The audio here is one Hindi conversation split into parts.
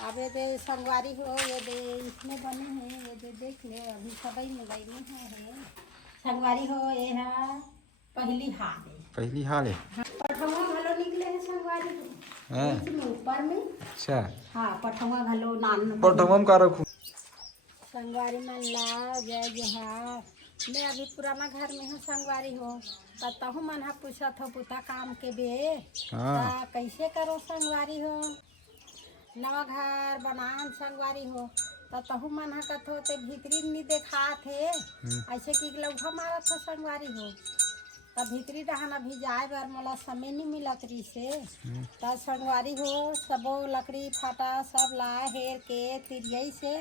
अब ये दे संगवारी हो ये दे इसमें बने हैं ये दे देख ले अभी सभी मोबाइल में है संगवारी हो ये है पहली हाल है हाँ, पठवा घलो निकले है संगवारी हो इसमें ऊपर में अच्छा हाँ पठवा घलो नान पठवा में का रखूं संगवारी मन ला जय जोहार मैं अभी पुराना घर में हूँ संगवारी हो तहु मन हा पूछत हो पुता काम के बे हाँ कैसे करो संगवारी हो नवा घर बनान संगवारी हो तहु मन हा कथो ते भीतरी नहीं देखा थे ऐसे कि लौहा मारत हो संगवारी हो तब भीतरी डहाना भी जाए बार मोला समय नहीं मिलत रही से तब संगवारी हो सबो लकड़ी फाटा सब लाए हेर के तिरियई से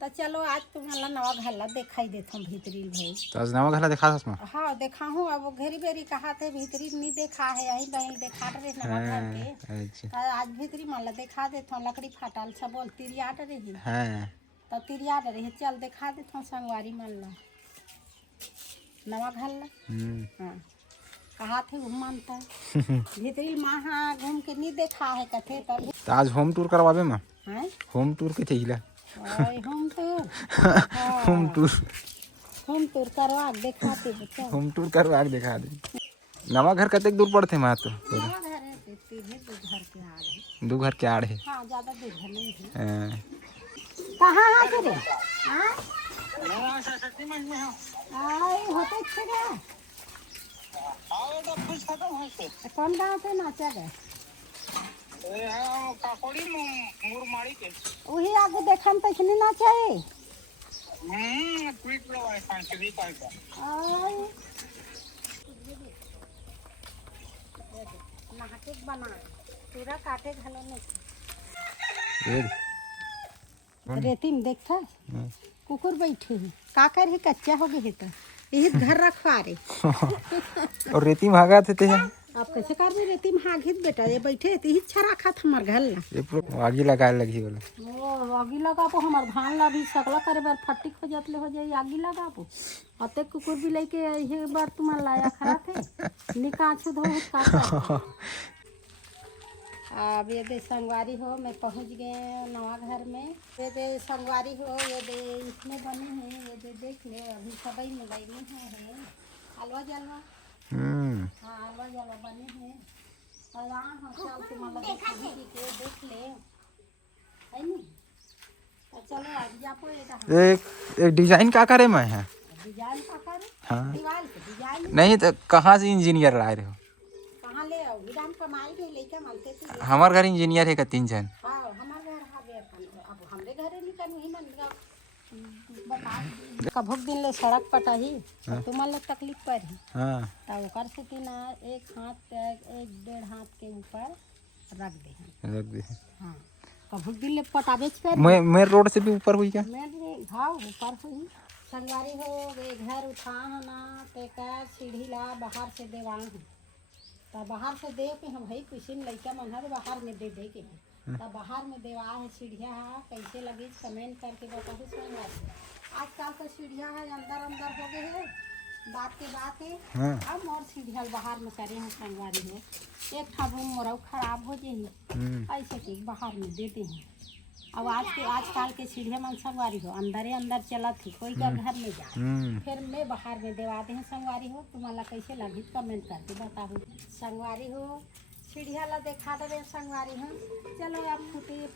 तो चलो आज तुम्हारा नवा घर ला दिखाई देता हूँ भीतरी भाई तो आज नवा घर दिखा दस हाँ देखा हूँ अब घेरी बेरी कहा थे भीतरी नहीं देखा है यही बहन देखा रहे नवा घर के अच्छा आज भीतरी मान ला दिखा देता हूँ लकड़ी फाटल सब बोल तिरियाट रही हाँ तो तिरियाट रही चल दिखा देता हूँ संगवारी मान ला नवा घर ला हाँ कहा थे मानता भीतरी माँ घूम के नहीं देखा है कथे तब तो आज होम टूर करवावे मां हैं होम टूर के चाहिए होम टूर होम टूर करवा के दिखाते बच्चा होम टूर करवा के दिखा दे नवा घर कतेक दूर पड़ते मां तो नवा घर है दो घर के आड़ है दो घर के आड़ है हाँ ज्यादा दूर घर नहीं है हाँ। कहाँ है तेरे हाँ नवा सरस्वती मंच में हो आई होते छेगा कौन गाँव पे नाचा गए वही आगे देखम तो इसने नाचा है बना पूरा काटे घलो नहीं रेती में देखता कुकुर बैठे हैं का कर ही कच्चा हो गए तो यही घर रखवा रहे और रेती भागा थे आप कैसे कर रहे रेती में हागित बेटा ये बैठे थे इच्छा रखा था हमार घर ला ये पूरा आगी लगाए लगी वाला ओ आगी लगाबो हमार धान ला भी सकला करे बार फट्टी हो जातले हो जाई आगी लगाबो अते कुकुर भी लेके ये बार तुम्हार लाया खरा थे निकाछ धो का अब ये दे संगवारी हो मैं पहुंच गए नवा घर में ये दे संगवारी हो ये दे इसमें बने हैं ये दे देख ले अभी सभी मोबाइल में है हलवा जलवा हाँ हलवा जलवा बने हैं और यहाँ हम चल तुम्हारा के देख ले है नहीं तो चलो आज जापो एक डिजाइन का करे मैं है डिजाइन का करे हाँ दीवार पे डिजाइन नहीं तो कहाँ से इंजीनियर लाए रहे हो कहाँ ले आओ विधान कमाई के लेके मालते थे हमार घर इंजीनियर है का 3 जन हाँ हमार घर हावे अब हमरे घरे निकल वही मन बता कभुक दिन ले सड़क पटाही तुमन ले तकलीफ पर ही हां तो ओकर से कि ना एक हाथ एक डेढ़ हाथ के ऊपर रख दे हाँ कभुक दिन ले पटावे पर मैं रोड से भी ऊपर हुई क्या मैं हाँ ऊपर हुई संगवारी हो गए घर उठा ना ते का सीढ़ी ला बाहर से देवा तो बाहर से दे के हम भाई कुछ लड़का मन है बाहर में दे के तो बाहर में देवा है सीढ़िया कैसे लगी कमेंट करके बताओ संगवारी आजकल तो सीढ़िया है अंदर अंदर हो गए है बात के बात है अब और सीढ़िया बाहर में करे हैं संगवारी में एक था रूम मोरा खराब हो जाए ऐसे कि बाहर में देते हैं अब आजकल के सीढ़िया मन संगवारी हो अंदर चला थी कोई का घर में जाए फिर मैं बाहर में देवाते हैं संगवारी हो तुम्हारा कैसे लगी कमेंट करके बताओ संगवारी हो सीढ़िया ला देखा दे संगवारी हो चलो अब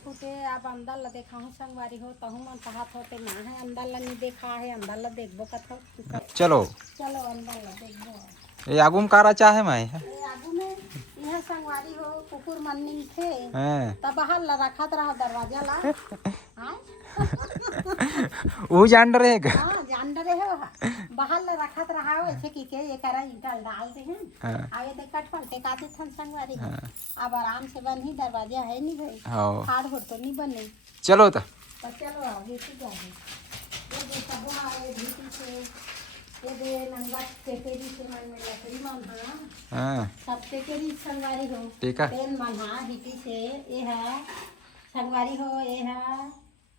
फूटे अब अंदर ला देखा हूँ संगवारी हो तहु मन कहा होते ना है अंदर ला नहीं देखा है अंदर ला देखबो कथो चलो अंदर ला देखबो ये आगू में कारा चाहे मैं आगू में यह संगवारी हो कुकुर मन्नी थे हैं तब बाहर ला रखा रहा दरवाजा ला हाँ वो जान रहेगा हाँ जान रहे हो बाहर ला रखा रहा हो ऐसे की के ये करा ईंटा डाल दे हैं आगे देख कट पलटे काटे थन संगवारी अब आराम से बन ही दरवाजा है नहीं भाई हाड़ हो तो नहीं बने चलो तो चलो ये जा ये दे सब आए भीती से ये दे नंगा टेकेरी से मन में लकड़ी मन हां सब टेकेरी संगवारी हो टेका तेन मन हां हिटी से ये है संगवारी हो ये है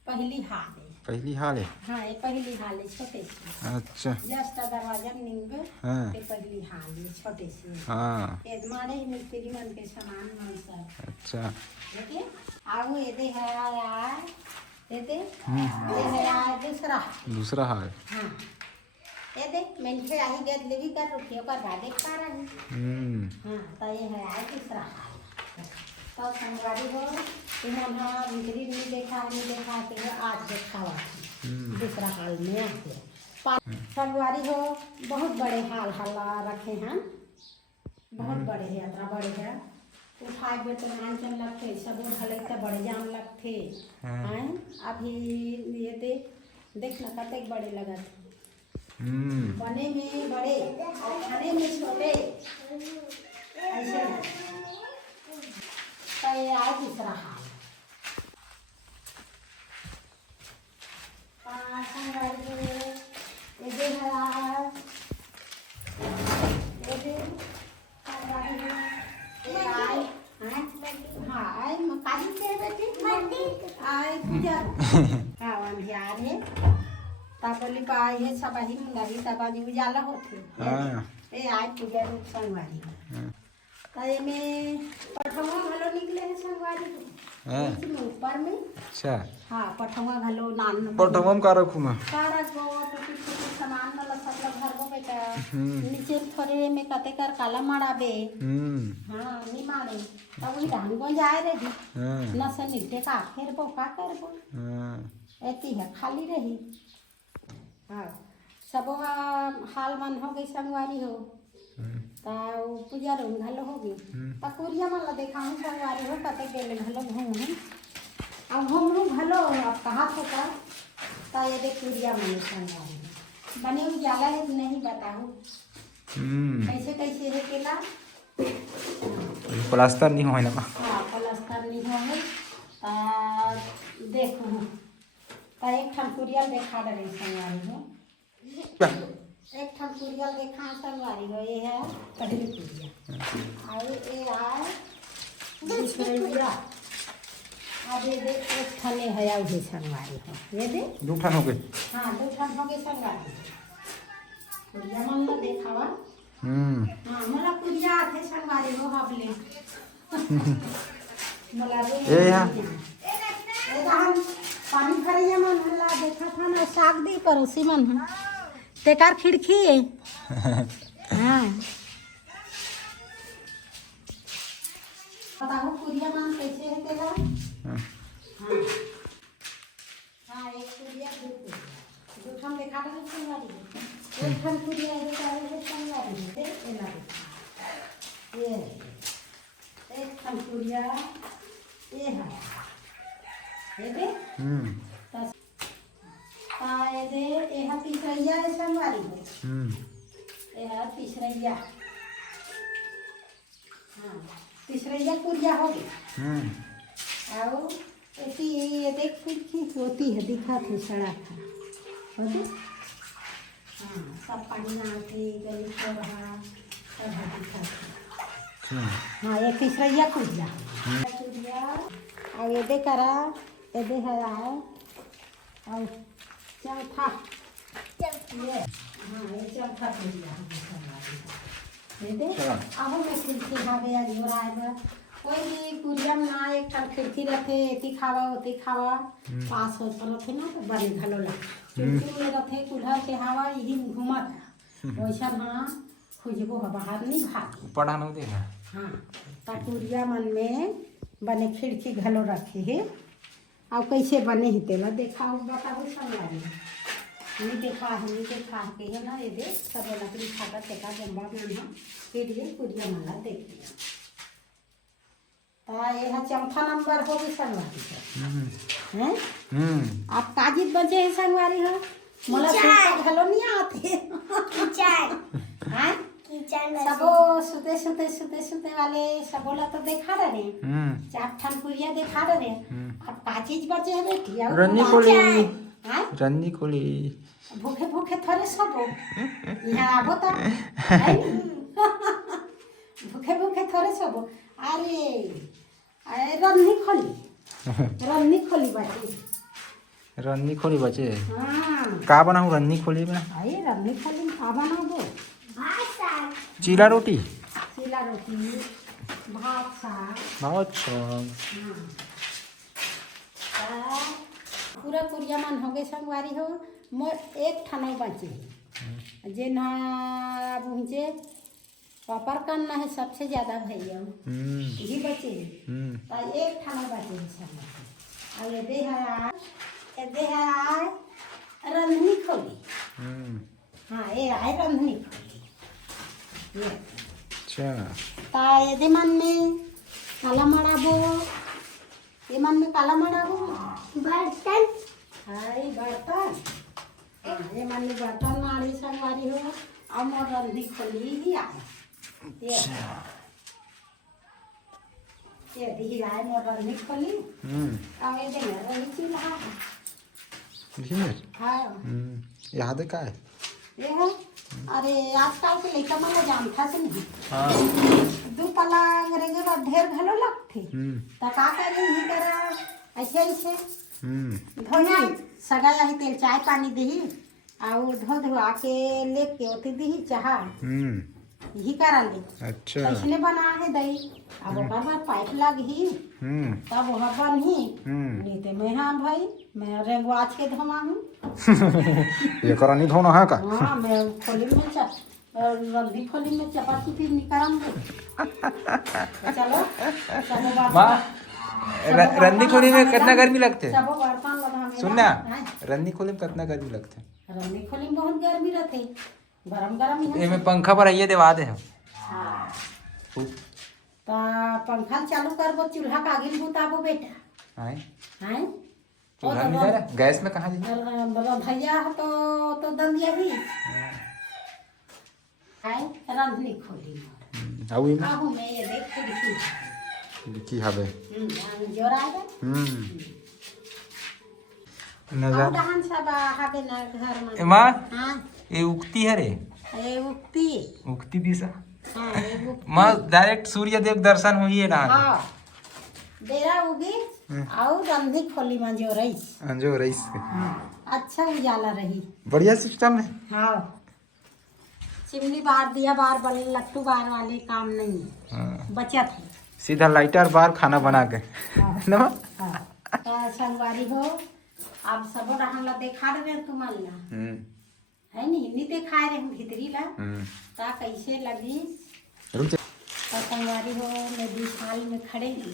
पहली हाथ है पहली हाल है। हाँ ये पहली हाल है छोटे से, अच्छा। जस्ट दरवाजा निंग हाँ ये पहली हाल है छोटे से। हाँ ये माड़े ही मिस्त्री मन के सामान मन सब। अच्छा। देखिए आओ ये दे है यार, ये दे यार दूसरा हाल। हाँ ये देख मैंने आई गए लेवी कर रुकियो कर गा देख पा रही। हाँ तो ये है आज दूसरा हाल। तो संगवारी हो इन्होंने हाँ बिक्री नहीं देखा तो आज देखा हुआ दूसरा हाल में आते संगवारी हो बहुत बड़े हाल हल्ला रखे हैं, बहुत बड़े है यात्रा बड़े है। उठाए बेटे नान चल लगते सब भले तो बड़े जाम लगते हैं। अभी ये देख ना कतक बड़े लगत बने में बड़े और खाने में छोटे ऐसे। तो ये आज दूसरा हाल बोली पा ये सब ही मंगाही तब आज उजाला होते ए आज पूजा रूप संगवारी तो ये में पठवा घलो निकले है संगवारी में ऊपर में। अच्छा। हाँ पठवा घलो नान पठवा में का रखू मैं सारा गो टूटी फूटी सामान वाला सब लोग घर को बेटा नीचे थोड़े में कते कर काला मारा बे। हाँ नहीं मारे तब वही धान को जाए रही न से निकटे का फिर वो का कर वो ऐसी है खाली रही। हाँ सब हाल मन हो गई संगवारी हो तो पूजा रूम घलो होगी तो कुरिया मन ला देखा हूँ संगवारी हो कते गेले घलो घूम अब घूमू घलो अब कहाँ होता तो ये देख कुरिया मन संगवारी बने उजाला है कि नहीं बताओ कैसे कैसे है केला प्लास्टर नहीं हो ना। हाँ प्लास्टर नहीं हो देखो तो एक ठनकुरिया देखा रही संगवारी हो एक ठनकुरिया देखा संगवारी हो ये है पहली कुरिया और ये आए दूसरे कुरिया अब ये देख एक ठने है आउ है संगवारी हो ये देख दो ठन हो गए। हाँ दो ठन हो गए संगवारी कुरिया मन ला देखावा। हाँ मला कुरिया थे संगवारी हो हाबले मला रे ए हां पानी भरिया मन हल्ला देखा था ना साग दी पड़ोसी मन है तेकार खिड़की है। हाँ बताओ कुरिया मन कैसे है तेरा। हाँ हाँ एक कुरिया दो ठन देखा था संगवारी एक ठन कुरिया देखा है संगवारी है ये ना ये एक ठन कुरिया ये है ये दे ये दे ये है तीसरैया है संगवारी है ये है तीसरैया। हाँ तीसरैया कुरिया हो गई और ये देख खिड़की होती है दिखा थी सड़क होती। हाँ सब पानी आती गली रहा सब दिखा थी। हाँ ये तीसरैया कुरिया कुरिया और ये दे करा ये दे है और चौथा ये हाँ ये चौथा कुरिया ये दे अब मैं खिड़की खावे आज हो रहा है कोई भी कुरिया में ना एक ठन खिड़की रखे एती खावा ओती खावा पास हो पर रखे ना तो बने घलो ला खिड़की में रखे कुल्हड़ के हवा यही घूमत वैसा हाँ खुजबो बाहर नहीं भाग पढ़ा नहीं देगा। हाँ कुरिया मन में बने खिड़की घलो रखे है और कैसे बने ही तेला देखा बताओ संगवारी नहीं देखा है के है ना ये देख सब लकड़ी खाता टेका जम्बा में ना के लिए कुरिया मला देख लिया तो ये है चौथा नंबर हो गई संगवारी हैं आप काजित बचे हैं संगवारी हो मला घलो नहीं आते हैं सबो सुते वाले सबोला तो देखा रहे चार ठन कुरिया देखा रहे अब का चीज बचे है बेटी रन्नी कोली भूखे भूखे थोड़े सबो यहाँ आबो तो भूखे भूखे थोड़े सबो अरे रन्नी खोली बाटी रन्नी खोली बचे हाँ का बनाऊँ रन्नी खोली में? भाई रन्नी खोली में का बनाओगे? चीला रोटी। चीला रोटी, भात साग। बहुत अच्छा। हाँ। पूरा कुरिया मन हो गए संगवारी हो, मोर एक ठाना बचे जे ना मुझे पापड़ करना है सबसे ज्यादा भैया यही बचे तो एक ठाना बचे सब। और ये है रंधनी खोली। हाँ ये आए रंधनी खोली ये। अच्छा ता ये मन में काला मड़ाबो, ये मन में काला मड़ाबो बर्तन। हाय बर्तन। हाँ ये मन में बर्तन मारी संगवारी हो और मोर रंधनी खोली ही आए ये दी आए मोर रंधनी खोली। और ये दे रही चूल्हा। हाँ याद है का है? ये है अरे आजकल के लड़का मन जानता से नहीं। हाँ दो पला अंग्रेजी में ढेर भलो लगते तो का करे ही करा ऐसे ऐसे धोना सगा यही तेल चाय पानी दही और धो के लेके ओती दही चाह यही करा ले। अच्छा ऐसने बना है दही अब ओकर बाद पाइप लगी तब वह बनी नहीं तो मैं हाँ भाई मैं रेंगवाज के धोमा हूँ। ये करा नहीं धोना है का? हाँ मैं खोली में रंधी खोली में चपाती फिर निकालूंगी। चलो चलो बात रन्नी खोली में कितना गर्मी लगते? सब बर्तन लगा सुनना रन्नी खोली में कितना गर्मी लगते? रंधी खोली में बहुत गर्मी रहते गरम गरम ही में पंखा पर आइए देवा दे। हाँ तो पंखा चालू करबो चूल्हा का आगे बुताबो बेटा हैं हैं चूल्हा नहीं जा रहा गैस में कहाँ जी? भैया तो दंदिया ही है रंधनी खोली में। आऊ में आबू में ये देख खिड़की लिखी हवे जोरा है नजर डहान सब हाबे ना घर में। माँ हाँ ये उगती है रे ये उगती दिशा। हाँ ये उगती माँ डायरेक्ट सूर्य देव दर्शन हुई है ना? हाँ बेरा उगी और रंधी खोली में जो रही जो रईस अच्छा उजाला रही बढ़िया सिस्टम है। हाँ चिमनी बार दिया बार बल लट्टू बार वाले काम नहीं है। हाँ। बचत है सीधा लाइटर बार खाना बना के हाँ। ना हाँ तो संगवारी हो अब सब रहला देखा रहे तुमन ला है नहीं देखा रहे भीतरी ला ता कैसे लगी रुक जा। तो संगवारी हो नदी साल में खड़े हैं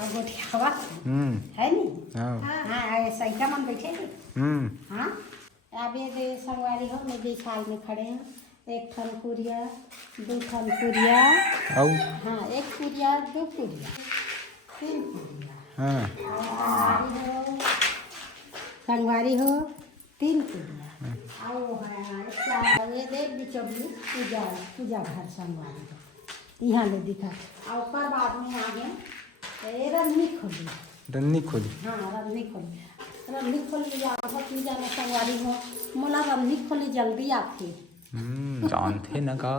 और गोठियावा है नहीं। हाँ सैका मन बैठे थे। हाँ अबे दे संगवारी हो नदी साल में खड़े हैं एक ठन कुरिया दो ठन कुरिया हाँ एक कुरिया दो कुरिया तीन कुरिया संगवारी हो तीन कुरिया और ये देख बिचौली पूजा घर संगवारी हो यहाँ ले दिखा और ऊपर बाद में आगे ये रंधनी खोली। हाँ रंधनी खोली जाना संगवारी हो मोला रंधनी खोली जल्दी आती जानते न का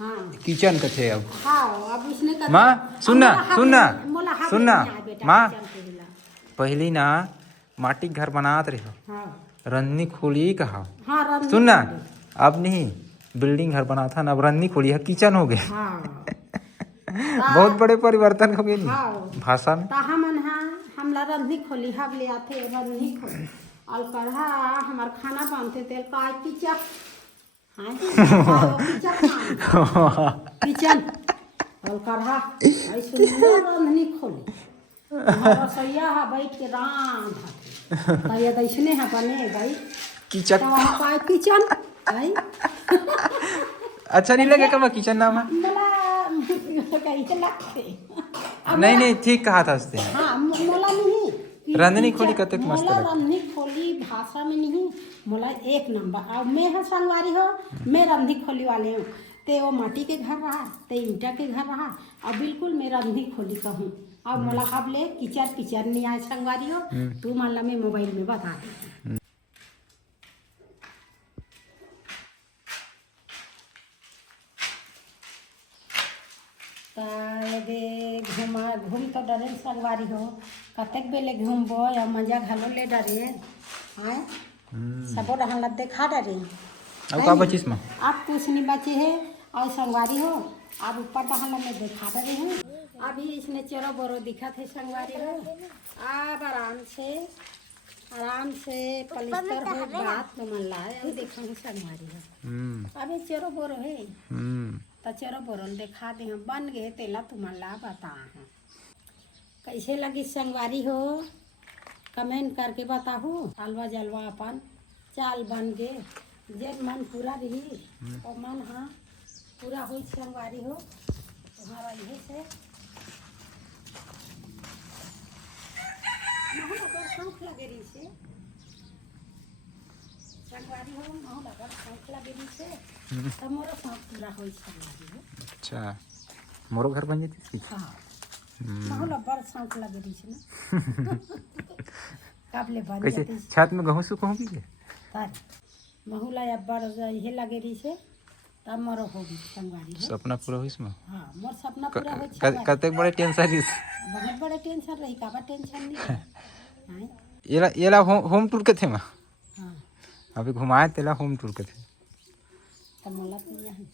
हाँ किचन का थे अब। हाँ अब उसने कर माँ सुनना माँ पहली ना माटी घर बनात रहे हाँ रन्नी खोली कहा हाँ रंधनी सुनना अब नहीं बिल्डिंग घर बना था ना अब रन्नी खोली है किचन हो गया। हाँ बहुत बड़े परिवर्तन हो गए हाँ भाषा में। हमन हमला रंधनी खोली हम ले आते रंधनी खोली और कढ़ा हमार खाना बनते तेल का किचन किचन और कढ़ा ऐसे रंधनी खोली रसोईया है बैठ के राम ये ऐसने है बने गई किचन किचन अच्छा नहीं लगे कब किचन नाम है? नहीं ठीक कहा था उसने। हाँ मोला नहीं रंधनी खोली कतक मस्त मोला रंधनी खोली भाषा में नहीं मोला एक नंबर। और मैं है संगवारी हो मैं रंधनी खोली वाले हूँ ते वो माटी के घर रहा ते ईंटा के घर रहा और बिल्कुल मैं रंधनी खोली कहूँ और मोला हब ले किचर नहीं आए संगवारी हो तू मान ला मैं मोबाइल में बता दी। घूम तो डरे संगवारी हो कतेक बेले घूमबो या मजा घालो ले डरे आए सबो रहन लग देखा डरे अब का बचिस में आप कुछ नहीं बचे है और संगवारी हो आप ऊपर रहन में देखा डरे हैं अभी इसने चेरो बोरो दिखा थे संगवारी हो आप आराम से पलिस्तर हो बात तो मन लाए अभी देखो संगवारी हो अभी चेरो बोरो है तो चेरो बोरन देखा दे हम बन गए तेला तुमन ला बता हैं कैसे लगी संगवारी हो कमेंट करके बताहू अलवा जलवा अपन चाल बन गे जे मन पूरा रही और मन हाँ पूरा हुई संगवारी हो तुम्हारा यही से शौक लगे रही से संगवारी हो महल अगर शौक लगे रही से तो मोरो शौक पूरा हुई संगवारी हो अच्छा मोरो घर बन जाती थी हाँ महल अब्बर शौक लगे रही से ना कब ले बन कैसे जाती छत में गहूँ सुख होगी तर महूला अब्बर ये लगे रही से तब मोरो होगी संगवारी हो सपना पूरा हुई इसमें हाँ मोर सपना पूरा हो संगवारी कतेक बड़े टेंशन इस बहुत बड़ा टेंशन रही काबा टेंशन नहीं है येला होम टूर के थे माँ हाँ अभी घुमाए तेला होम टूर के थे तो मोला तो यहाँ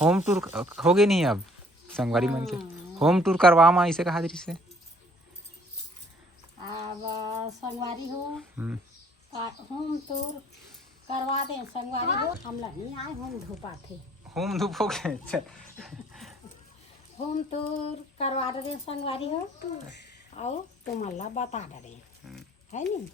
होम टूर हो गई नहीं अब संगवारी मन के होम टूर करवा माँ इसे कहा दरी से अब संगवारी हो होम टूर करवा दें संगवारी हो हम नहीं आए होम धूपा थे होम धूप हो गए अच्छा होम टूर करवा दे संगवारी हो और तुम अल्लाह बता दे है नहीं